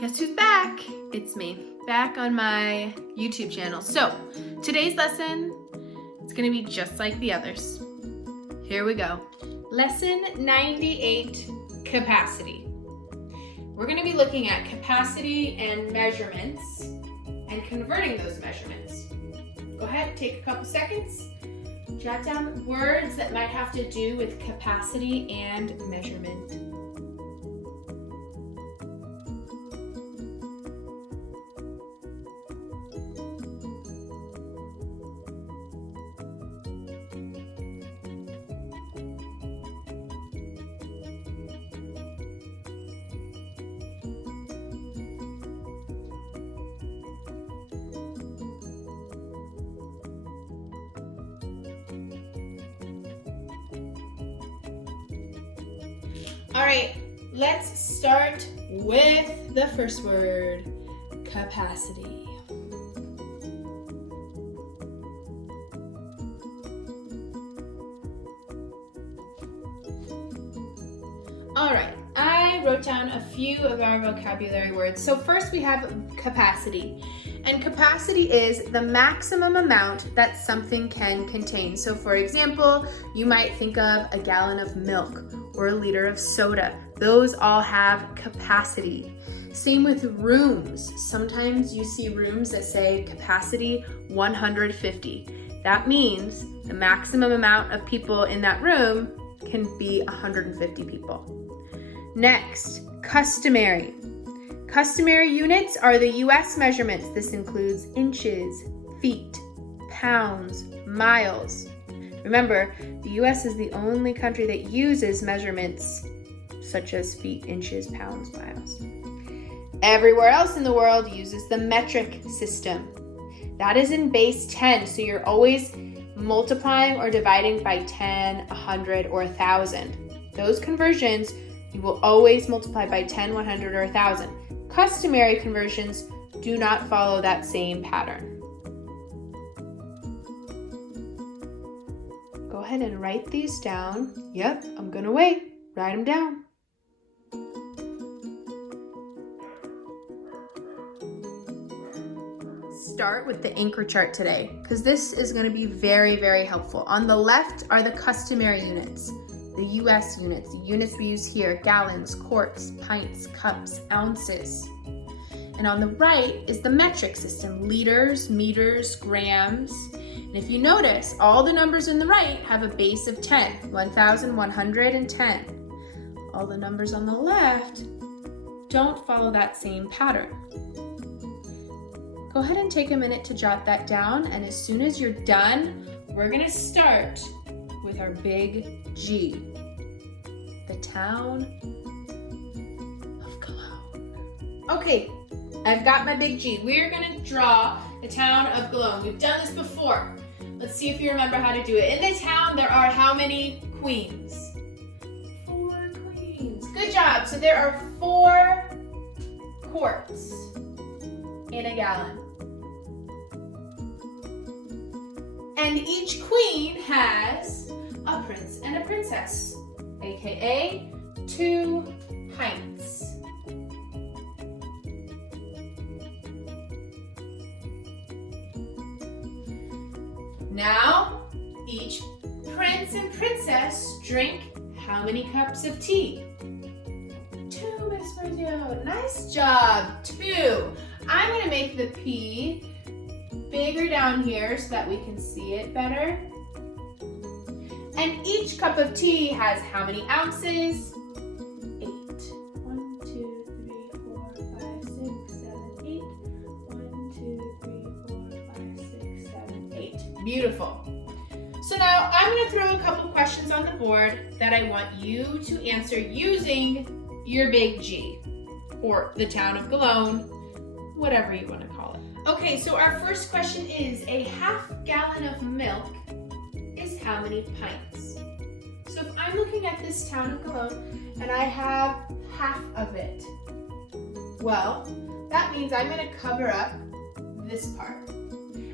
Guess who's back? It's me, back on my YouTube channel. So, today's lesson is gonna be just like the others. Here we go. Lesson 98, capacity. We're gonna be looking at capacity and measurements and converting those measurements. Go ahead, take a couple seconds, jot down words that might have to do with capacity and measurement. All right, let's start with the first word, capacity. All right, I wrote down a few of our vocabulary words. So first we have capacity. And capacity is the maximum amount that something can contain. So for example, you might think of a gallon of milk or a liter of soda. Those all have capacity. Same with rooms. Sometimes you see rooms that say capacity 150. That means the maximum amount of people in that room can be 150 people. Next, customary. Customary units are the US measurements. This includes inches, feet, pounds, miles. Remember, the US is the only country that uses measurements such as feet, inches, pounds, miles. Everywhere else in the world uses the metric system. That is in base 10, so you're always multiplying or dividing by 10, 100, or 1,000. Those conversions, you will always multiply by 10, 100, or 1,000. Customary conversions do not follow that same pattern. Go ahead and write these down. Yep, I'm gonna wait. Write them down. Start with the anchor chart today, because this is going to be very, very helpful. On the left are the customary units, the US units, the units we use here, gallons, quarts, pints, cups, ounces. And on the right is the metric system, liters, meters, grams. And if you notice, all the numbers in the right have a base of 10, 1,110. All the numbers on the left don't follow that same pattern. Go ahead and take a minute to jot that down, and as soon as you're done, we're gonna start with our big G, the town of Cologne. Okay, I've got my big G. We're gonna draw the town of Cologne. We've done this before. Let's see if you remember how to do it. In the town, there are how many queens? 4 queens. Good job. So there are 4 quarts in a gallon. And each queen has a prince and a princess, aka 2 pints. Now, each prince and princess drink how many cups of tea? 2, Miss Marzio. Nice job, 2. I'm going to make the P bigger down here so that we can see it better. And each cup of tea has how many ounces? 8. 1, 2, 3, 4, 5, 6, 7, 8. 1, 2, 3, 4, 5, 6, 7, 8. Beautiful. So now I'm going to throw a couple questions on the board that I want you to answer using your big G, or the town of Cologne, whatever you want to call it. Okay, so our first question is, a half gallon of milk is how many pints? So if I'm looking at this town of Cologne and I have half of it, well, that means I'm going to cover up this part.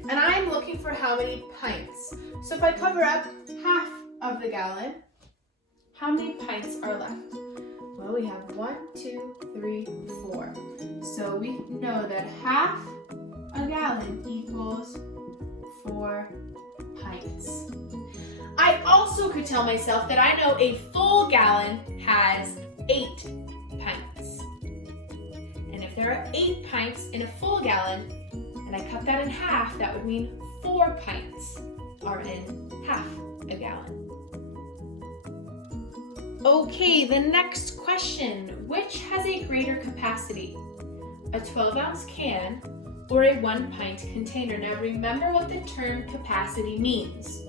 And I'm looking for how many pints. So if I cover up half of the gallon, how many pints are left? Well, we have 1, 2, 3, 4. So we know that half a gallon equals 4 pints. I also could tell myself that I know a full gallon has 8 pints. And if there are 8 pints in a full gallon, and I cut that in half, that would mean 4 pints are in half a gallon. Okay, the next question. Which has a greater capacity? A 12-ounce can or a 1-pint container? Now remember what the term capacity means.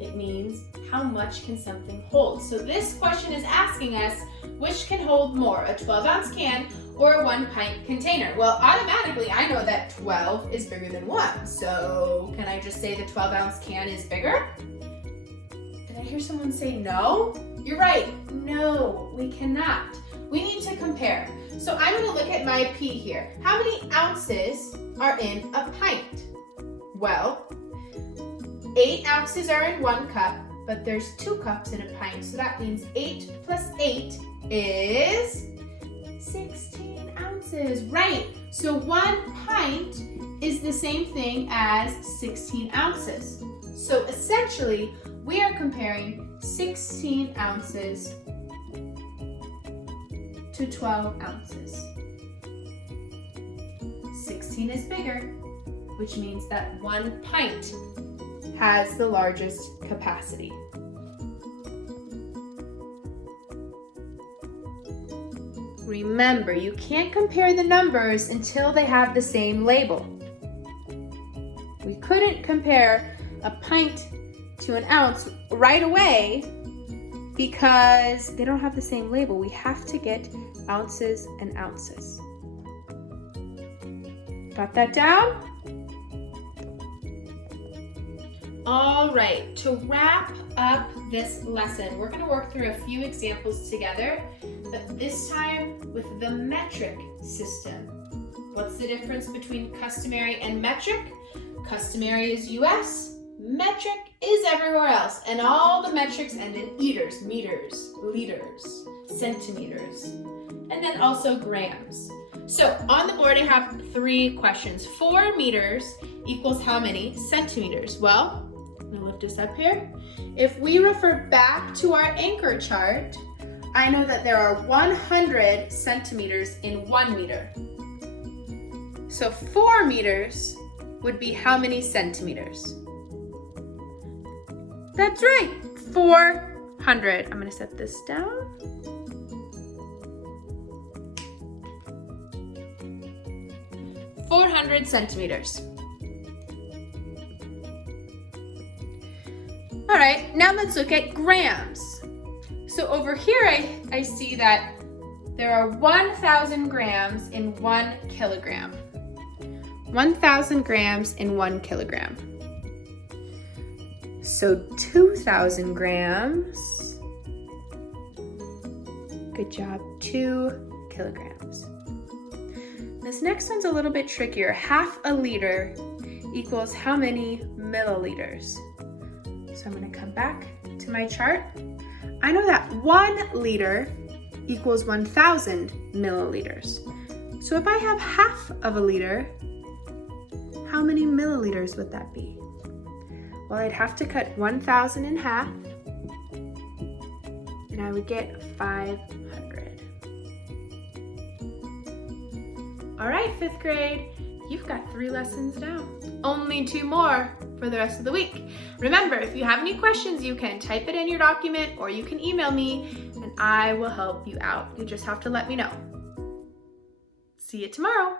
It means how much can something hold. So this question is asking us which can hold more, a 12-ounce can or a 1-pint container? Well, automatically I know that 12 is bigger than 1. So can I just say the 12-ounce can is bigger? Did I hear someone say no? You're right. No, we cannot. We need to compare. So I'm going to look at my P here. How many ounces are in a pint? Well, 8 ounces are in 1 cup, but there's 2 cups in a pint. So that means 8 plus 8 is 16 ounces. Right. So 1 pint is the same thing as 16 ounces. So essentially, we are comparing 16 ounces to 12 ounces. 16 is bigger, which means that 1 pint has the largest capacity. Remember, you can't compare the numbers until they have the same label. We couldn't compare a pint to an ounce right away because they don't have the same label. We have to get ounces and ounces. Got that down? All right, to wrap up this lesson, we're going to work through a few examples together, but this time with the metric system. What's the difference between customary and metric? Customary is US, metric is everywhere else, and all the metrics end in meters, liters, centimeters, and then also grams. So on the board I have 3 questions. 4 meters equals how many centimeters? Well, I'm gonna lift this up here. If we refer back to our anchor chart, I know that there are 100 centimeters in 1 meter. So 4 meters would be how many centimeters? That's right, 400. I'm gonna set this down. "400 centimeters. All right, now let's look at grams. So over here, I see that there are 1,000 grams in 1 kilogram. 1,000 grams in 1 kilogram. So 2,000 grams. Good job, 2 kilograms. This next one's a little bit trickier. Half a liter equals how many milliliters? So I'm going to come back to my chart. I know that 1 liter equals 1,000 milliliters. So if I have half of a liter, how many milliliters would that be? Well, I'd have to cut 1,000 in half, and I would get 500. All right, 5th grade, you've got 3 lessons down. Only 2 more for the rest of the week. Remember, if you have any questions, you can type it in your document or you can email me and I will help you out. You just have to let me know. See you tomorrow.